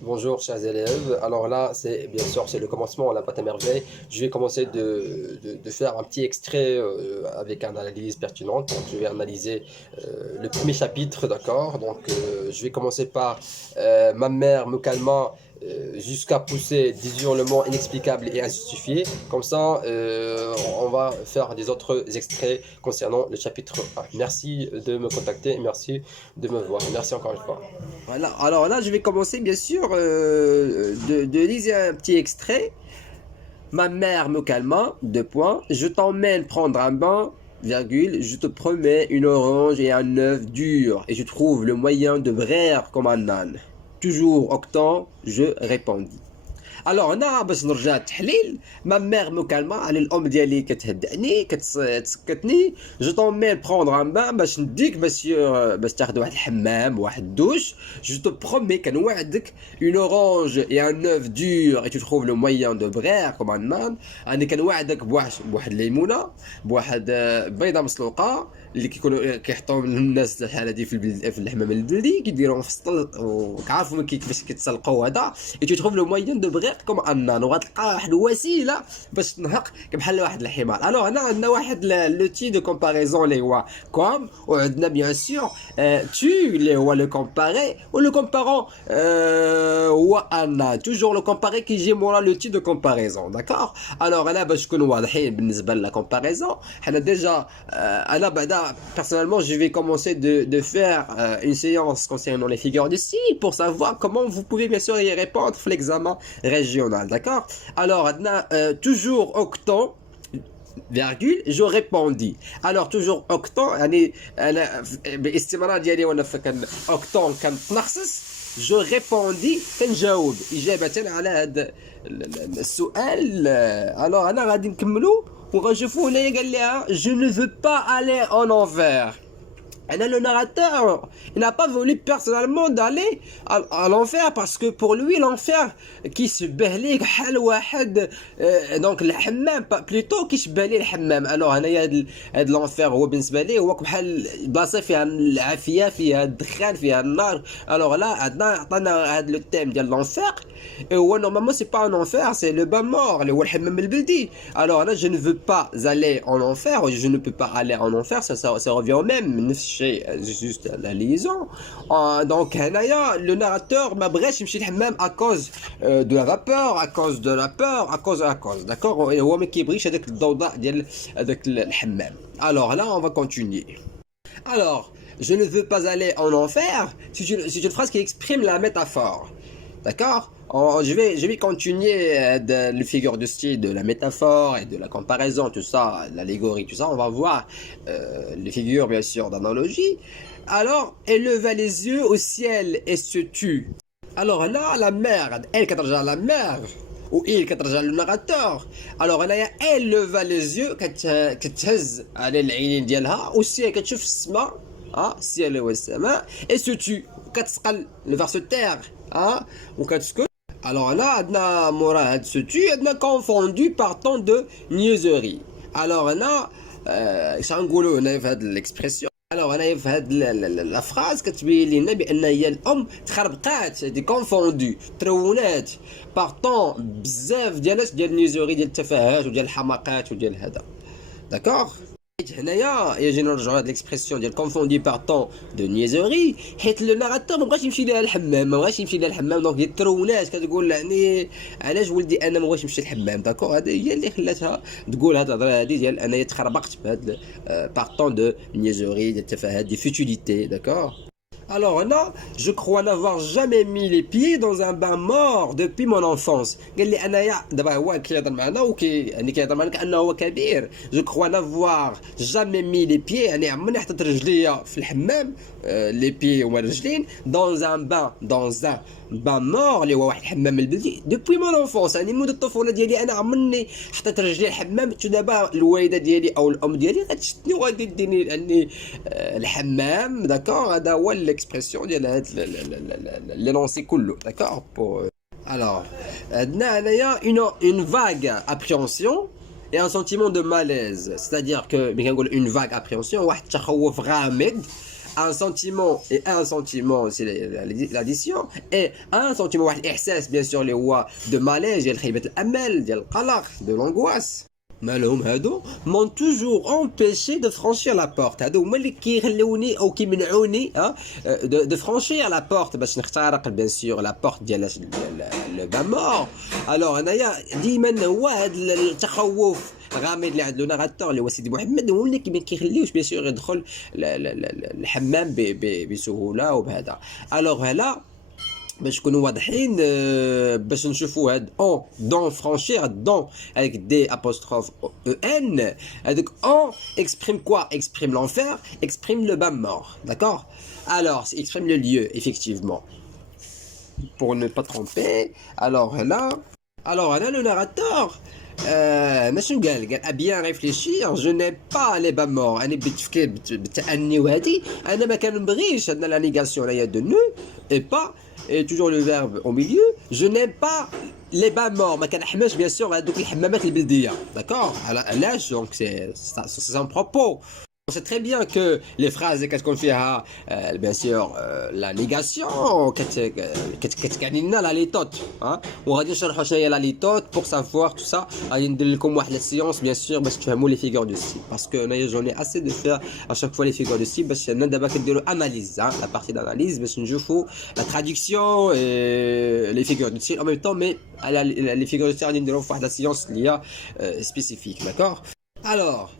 Bonjour chers élèves, alors là c'est bien sûr c'est le commencement, la pâte à merveille. Je vais commencer de faire un petit extrait avec une analyse pertinente. Donc je vais analyser le premier chapitre, d'accord. Donc je vais commencer par ma mère me calma jusqu'à pousser des hurlements inexplicables et injustifiés. Comme ça on va faire des autres extraits concernant le chapitre 1. Merci de me contacter, merci de me voir, merci encore une fois. Voilà, alors là, je vais commencer bien sûr de lire un petit extrait. Ma mère me calma, deux points. Je t'emmène prendre un bain, virgule. Je te promets une orange et un œuf dur. Et je trouve le moyen de braire comme un âne. Toujours octant, je répondis. الوغ هنا باش نرجع التحليل ما ميغ مو كالما على الام ديالي كتهدئني كتسكتني جو طومين بروندر ان بان باش نديك باش تاخد واحد الحمام واحد الدوش جو تو برومي كنوعدك اون اورانج اي ان اوف دور اي تو تروف لو مويان دو بغير كوم ان مان انا كنوعدك بواحد الليمونه بواحد بيضه مسلوقه اللي كيكونوا كيحطوهم الناس الحاله دي في الحمام البلدي كيديروهم في السطل وكعرفوا كيفاش كيتسلقوا هذا اي تو تروف لو مويان دو بغير كوم ان وغتلقى واحد الوسيله باش تنهق بحال واحد الحمار. الوغ هنا عندنا واحد لو تي دو كومباريزون اللي هو كوم وعندنا بيان سور تو اللي هو لو كومباري ولو كومبارون هو ان توجور لو كومباري كيجي مورا لو تي دو كومباريزون داكوغ. الوغ انا باش نكونوا واضحين بالنسبه لا كومباريزون حنا ديجا انا بعدا personnellement je vais commencer de faire une séance concernant les figures de style pour savoir comment vous pouvez bien sûr y répondre pour l'examen régional, d'accord. Alors toujours octant virgule je répondis. Alors toujours octant يعني انا باستمرار ديالي وانا فكان octant كنتنخصص جو ريبوندي كنجاوب اجابه على هذا السؤال. الوغ انا غادي نكملوا وغنشوفوا هنايا قال لها je ne veux pas aller en enfer. Le narrateur, il n'a pas voulu personnellement d'aller à l'enfer parce que pour lui l'enfer qui se بهليك حال واحد donc الحمام plutôt كيشبه ليه الحمام. alors هنايا هاد l'enfer هو بالنسبه ليه هو بحال بلاصه فيها العافيه فيها الدخان فيها النار. alors là عطانا هاد لو تيم ديال l'enfer هو normalement c'est pas un enfer c'est le bain mort اللي هو الحمام البلدي. alors là je ne veux pas aller en enfer je ne peux pas aller en enfer ça revient au même نفس juste la liaison. Donc le narrateur ما بغاش يمشي الحمام à cause de la vapeur à cause de la peur à cause d'accord. هو ما كيبغيش هذاك الضوضاء ديال هذاك الحمام. alors là on va continuer. alors je ne veux pas aller en enfer c'est une phrase qui exprime la métaphore, d'accord. Je vais continuer le figure de style de la métaphore et de la comparaison, tout ça, l'allégorie, tout ça. On va voir les figures, bien sûr, d'analogie. Alors, elle leva les yeux au ciel et se tut. Alors là, la mère, elle كترجع la mère ou il كترجع le narrateur. alors هنايا elle leva les yeux كتهز على العينين ديالها والسيل كتشوف السماء السيل هو السماء et se tut كتسقل vers se taire وكتسكت. alors là عندنا مورا هاد se tut عندنا confondu par tant de niaiseries. alors هنا اش غنقولوا هنا في هاد الاكسبرسيون. alors هنايا في هاد لا فراز كتبين لنا بان هي الام تخربقات دي كونفوندو ترونات بارطون بزاف ديال نيزوري ديال التفاهات وديال الحماقات وديال هذا داكوغ. هنايا يجي نرجعوا هاد ليكسبرسيون ديال كونفوندي بار طون دو نيزوري حيت لو ناراتور مابغاش يمشي ليها الحمام دونك ديال الترونات كتقول يعني علاش ولدي انا مابغاش نمشي للحمام داكوغ. هذا هي اللي خلاتها تقول هاد الهضره هادي ديال انايا تخربقت بهاد بار طون دو نيزوري ديال التفاهات دي فوتيليتي داكوغ. alors là, je crois n'avoir jamais mis les pieds dans un bain mort depuis mon enfance. قال لي انايا دابا هو كيهضر معنا يعني كيهضر معنا كانه هو كبير. je crois n'avoir jamais mis les pieds يعني عمرني حطيت رجليا في الحمام les pieds هما الرجلين dans un bain mort اللي هو واحد الحمام البلدي depuis mon enfance يعني منذ الطفوله ديالي انا عمرني حطيت رجلي الحمام. دابا الوالده ديالي او الام ديالي غتشدني وغادي ديني لاني الحمام داكوغ. هذا هو l'expression ديال هاد لونسي كله داكوغ. alors عندنا هنايا une vague appréhension et un sentiment de malaise c'est-à-dire que ملي كنقول une vague appréhension واحد التخوف غامض un sentiment et un sentiment c'est l'addition et un sentiment واحد الاحساس bien sûr اللي هو de malaise ديال خيبة الامل ديال القلق de l'angoisse مالهم هادو m'ont toujours empêché de franchir la porte هادو هما اللي كيخلوني او كيمنعوني de franchir la porte باش نخترق bien sûr la porte ديال le bain mort alors انايا ديما هو هاد التخوف غامض اللي عند لو ناراتور اللي هو سيدي محمد هو اللي ما كيخليوش بيان سور يدخل الحمام بسهوله وبهذا الوغ هلا باش نكونوا واضحين باش نشوفوا هاد اون دون فرانشير دون avec des apostrophes en هذاك اون exprime quoi exprime l'enfer exprime le bain mort d'accord alors exprime le lieu effectivement pour ne pas tromper alors là le narrateur شنو قال à bien réfléchir je n'ai pas les bas morts انا بالتفكير بالتأني وهذه انا ما كنبغيش عندنا لا نيغاسيون لا de ne et pas et toujours le verbe au milieu je n'aime pas les bas morts ما كنحماش bien sûr هذوك الحمامات البلديه d'accord علاش donc c'est un propos. On sait très bien que les phrases qu'est-ce qu'on fait bien sûr la négation كتعني لنا لا ليتوت وغادي نشرحوا شنو هي لا ليتوت pour savoir tout ça غادي ندير لكم واحد لا سيونس bien sûr باش تفهموا les figures de style parce que انا j'en ai assez de faire à chaque fois les figures de style باش انا دابا كنديروا analyse la partie d'analyse باش نشوفوا la traduction et les figures de style en même temps mais les figures de style غادي نديروا واحد لا سيونس اللي هي spécifique d'accord alors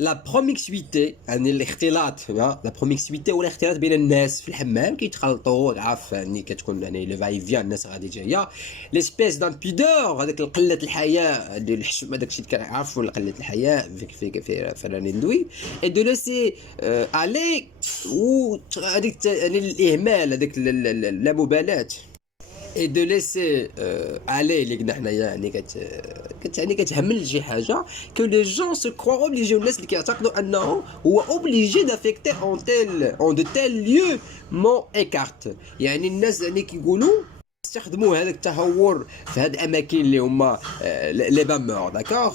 la promiscuité يعني الاختلاط لا promiscuité ولا الاختلاط بين الناس في الحمام كيتخلطوا عارف يعني كتكون يعني لو فاي فيان الناس غادي جايه ليسبيس دان بيدور هذاك قله الحياء ديال الحشم هذاك الشيء اللي كنعرفوا قله الحياء في فلان ندوي اي دو لوسي الي و هذيك الاهمال هذاك لا مبالاه et de laisser aller اللي قلنا حنايا يعني يعني كتهمل شي حاجه que les gens se croient obligés الناس اللي كيعتقدوا انه هو obligé d'affecter en de tels lieux mon écarte يعني الناس يعني كيقولوا استخدموا هذاك التهور في هاد الاماكن اللي هما لي بامور داكور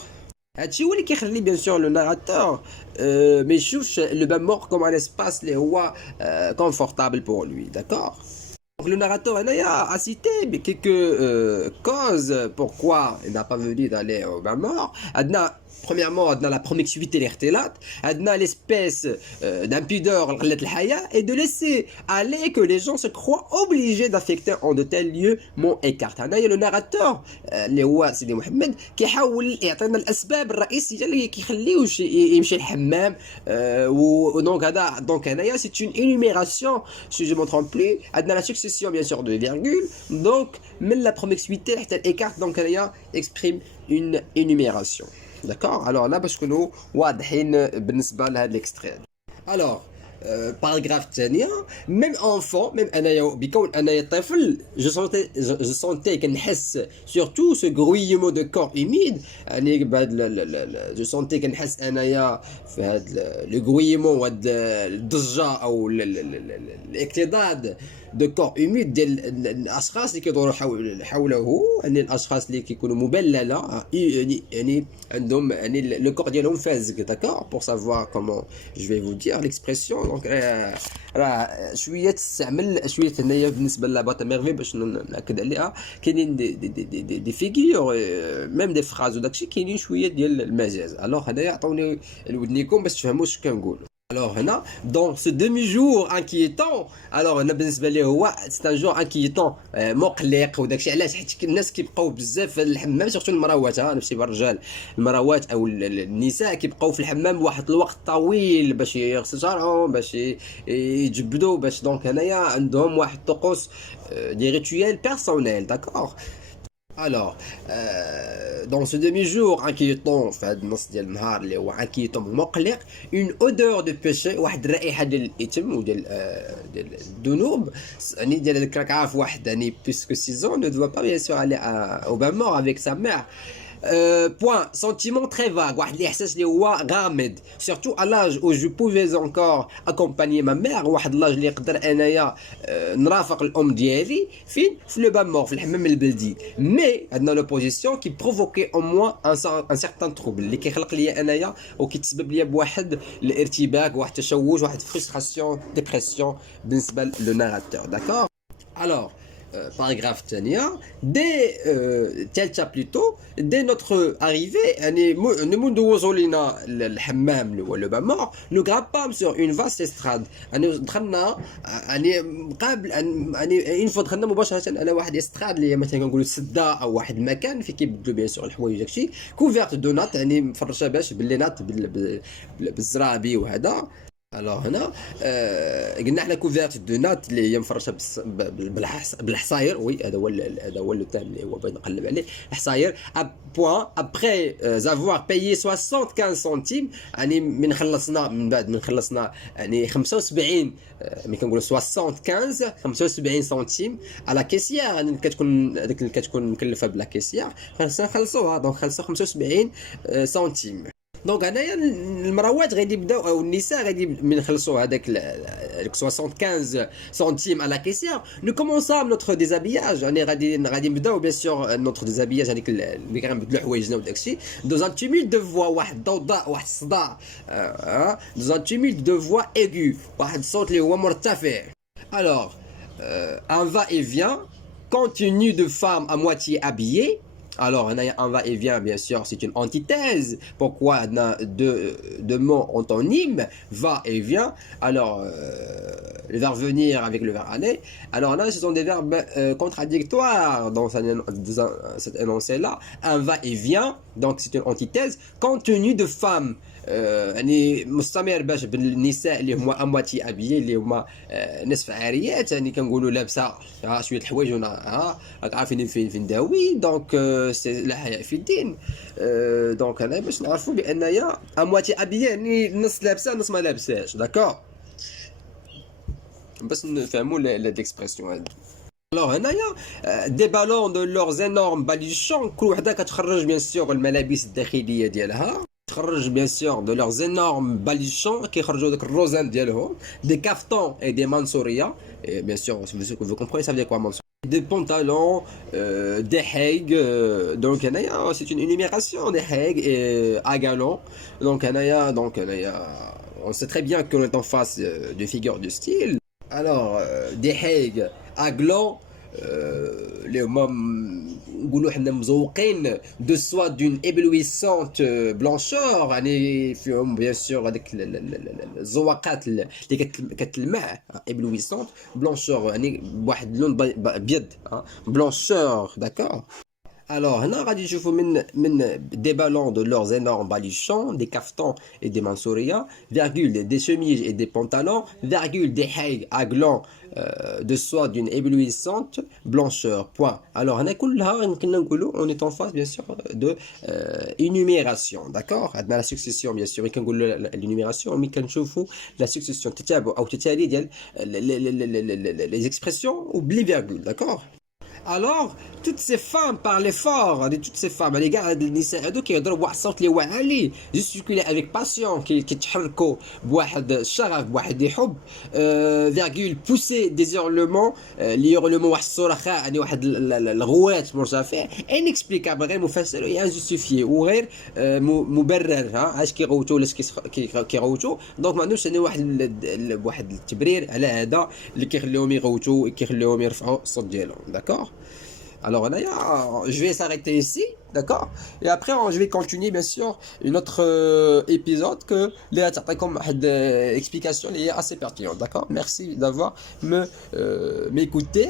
هادشي هو اللي كيخلي بيان سور لو ناراتور ما يشوفش لو بامور كوم ان اسباس اللي هو كونفورتابل بور لوي داكور. Donc le narrateur a cité quelques causes pourquoi il n'a pas voulu d'aller au bain mort. Premièrement, la promiscuité, l'irtilat, l'espèce d'impudeur, et de laisser aller que les gens se croient obligés d'affecter en de tels lieux mon écart. Le narrateur, Sidi Mohamed, qui حاول يعطينا الأسباب الرئيسية اللي كيخليوش يمشي الحمام donc هنايا c'est une énumération si je me trompe plus عندنا la succession bien sûr de virgules donc من la promiscuité حتى l'écart donc هنايا exprime une énumération. D'accord. Alors là باش نكونوا واضحين بالنسبه لهذا الاكستري. alors paragraphe ثانيه même enfant même انايا بكون انايا طفل je sentais كنحس surtout ce grouillement de corps humide يعني بهذا je sentais كنحس انايا في هذا le grouillement وهاد الضجه او الاكتضاد دو كور هوميد ديال الاشخاص اللي كيدوروا حوله يعني الاشخاص اللي كيكونوا مبلله يعني عندهم يعني لو كور ديالهم فازك داكور بور سافوار كومون جو في فو دير ليكسبرسيون دونك راه شويه تستعمل شويه هنايا بالنسبه لاباط ميرفي باش ناكد عليها كاينين دي فيغور ميم دي فراز وداكشي كاينين شويه ديال المجاز الوغ هنايا عطوني لودنيكم باش تفهموا اش كنقول. Alors هنا dans ce demi-jour inquiétant alors هنا بالنسبه ليه هو c'est un jour inquiétant مقلق وداكشي علاش حيت الناس كيبقاو بزاف في الحمام سورتو المراوات نفسي بالرجال المراوات او النساء كيبقاو في الحمام واحد الوقت طويل باش يغسلوا شعرهم باش يجبدوا باش دونك هنايا عندهم واحد الطقوس دي ريتويال بيرسونيل داكور. Alors, dans ce demi-jour inquiétant, في هذا النص ديال النهار اللي هو inquiétant مقلق, une odeur de péché, واحد الرائحة ديال الإثم وديال الذنوب, يعني ديال هذاك راك عارف واحد يعني plus que 6 ans ne doit pas bien sûr aller au bain mort avec sa mère. point sentiment très vague واحد الاحساس اللي هو غامض surtout à l'âge où je pouvais encore accompagner ma mère واحد لاج اللي يقدر انايا نرافق الام ديالي فين في لو بان مور في الحمام البلدي مي عندنا لوبوزيسيون كي بروفوكي او موان ان سيغتان تروبل اللي كيخلق لي انايا وكيتسبب لي بواحد الارتباك واحد التشوش واحد فرستراسيون ديبرسيون بالنسبه لو ناراتور داكور alors paragraphe Tania, dès Telcha plutôt, dès notre arrivée, le bamor, nous grimpâmes sur une vaste estrade. une fois دخلنا مباشرة على واحد استراد اللي مثلا كنقولوا سدة أو واحد المكان في كيبدلوا بيان سور الحوايج وداكشي كوفيرت دو نات يعني مفرشة باش باللي نات بالزرابي وهذا. الوغ هنا قلنا حنا كوفيرت دو نات اللي هي مفرشه بالحصاير وي هذا هو لو تام اللي هو بغيت نقلب عليه الحصاير بوان ابري زافوار بايي 75 سنتيم يعني من خلصنا من بعد من خلصنا يعني 75 ملي كنقولوا 75 سنتيم على كيسيير يعني كتكون هذيك اللي كتكون مكلفه بلا كيسيير خاصنا نخلصوها دونك خلصوا 75 سنتيم. دونك هنايا المراوات غادي يبداو او النساء غادي من يخلصوا هذاك 75 سنتيم على كيسيير نو كومونسا نوتر ديزابياج يعني غادي نبداو بيان سور نوتر ديزابياج هذيك اللي كنبدلوا حوايجنا وداكشي دوز ان تيميل دو فوا واحد الضوضاء واحد الصداع دوز ان تيميل دو فوا ايغو واحد الصوت اللي هو مرتفع. الوغ ان فا اي فيان contenu de femmes à moitié habillées. Alors, un va-et-vient, bien sûr, c'est une antithèse. Pourquoi on a deux mots antonymes, va et vient. Alors, le verbe venir avec le verbe aller. Alors là, ce sont des verbes contradictoires dans cet énoncé-là. Un va-et-vient, donc c'est une antithèse. Contenu de femme. يعني مستمر باش بالنساء اللي هما امواتي ابيي اللي هما نصف عاريات يعني كنقولوا لابسه شويه الحوايج هنا راك عارفين فين داوي دونك سي لا حياء في الدين. دونك انا باش نعرفوا بانايا امواتي ابيي يعني نص لابسه نص ما لابساش داكور باش نفهموا ليكسبرسيون هذه. Alors هنايا دي بالون دو لورز انورم باليشون كل وحده كتخرج بيان سور الملابس الداخليه ديالها تخرج بيان سور دو لورز انورم باليشون كيخرجوا داك الروزان ديالهم دي كافتون اي دي مانسوريا بيان سور vous comprenez ça veut dire quoi mansour des pantalons des haigues donc هنايا c'est une énumération des haigues et à galons donc هنايا on sait très bien qu'on est en face de figures de style. Alors des haigues à glands اللي هما نقولوا حنا مزوقين دو سوا دون ابلويسونت بلانشور يعني فيهم بيان سور هذيك الزواقات اللي كتلمع ابلويسونت بلانشور يعني بواحد اللون ابيض بلانشور داكور. Alors, هنا غادي نشوفوا من des ballons de leurs énormes baluchons, des caftans et des mansourias, virgule des chemises et des pantalons, virgule des haigues à glands de soie d'une éblouissante blancheur. Point. Alors, هنا كلها يمكننا نقولوا on est en face bien sûr de énumération, d'accord? عندنا la succession bien sûr كنقولوا l'énumération ملي كنشوفوا la succession تتابع او تتالي ديال les expressions ou بلي virgule, d'accord? Alors toutes ces femmes parlaient fort toutes ces femmes les gars هاد النساء هادو كيهضروا بواحد الصوت اللي هو عالي جيستيكولي افيك باسيون كيتحركوا بواحد الشغف بواحد الحب فيرغول بوسي دي زيرلومون لي يورلومون واحد الصراخ يعني واحد الغوات مرتفع انكسبليكابل غير مفسر اي انجوستيفيي وغير مبرر اش كيغوتوا ولا كيغوتوا دونك ما عندوش واحد التبرير على هذا اللي كيخليهم يغوتوا كيخليهم يرفعوا الصوت ديالهم داكور. Alors là, je vais s'arrêter ici, d'accord? Et après, je vais continuer bien sûr une autre épisode que les comme une explication est assez pertinente, d'accord? Merci d'avoir m'écouté.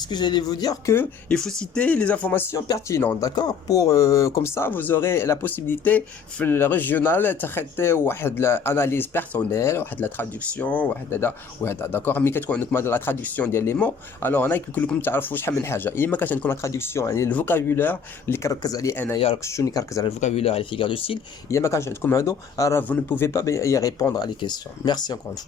Ce que j'allais vous dire que il faut citer les informations pertinentes, d'accord? Pour comme ça, vous aurez la possibilité le régional traiter l'analyse personnelle, la traduction, d'accord? Mais qu'est-ce qu'on demande la traduction des mots? Alors on a que كلكم تعرفوا شحال من حاجة. ما كانش نكون لا تراديكسيون يعني الفوكابولير اللي كنركز عليه انايا راك شنو كنركز على الفوكابولير على الفيغور دو ستيل ما كانش عندكم هادو راه vous ne pouvez pas y répondre à les questions. Merci encore une fois.